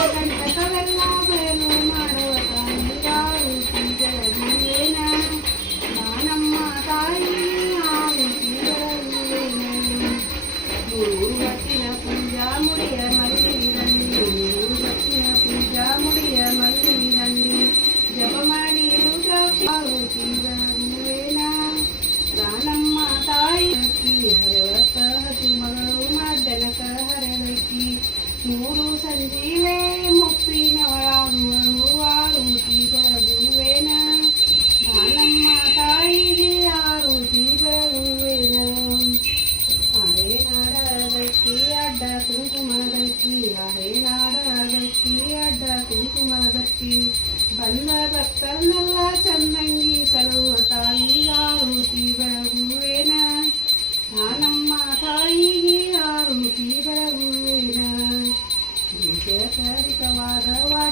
开始，开始，开始啦！మూడు సంజీవే ముప్పి నవరాములు ఆరు శ్రీధర గురువేనా బాలమ్మ తాయి ఆరు శ్రీధర గురువేనా అరే నాడ దక్కి అడ్డ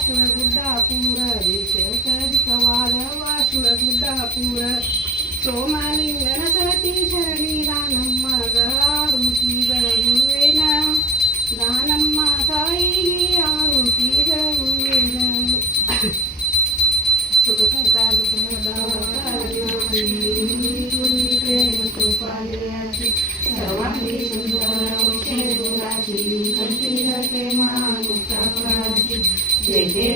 వాసుల గుడ్డాపూర విశేషాధికవాద వాసుల గుడ్డాపూర సోమలింగన సతి శరణి దానమ్మ గారుకి వెళ్ళవేన దానమ్మ తాయి ఆరుకి వెళ్ళవేన సుఖ సంతాలు పునర్భావ ప్రేమ కృపాలి సర్వాంగి సుందరం చేరు రాజీ 姐姐。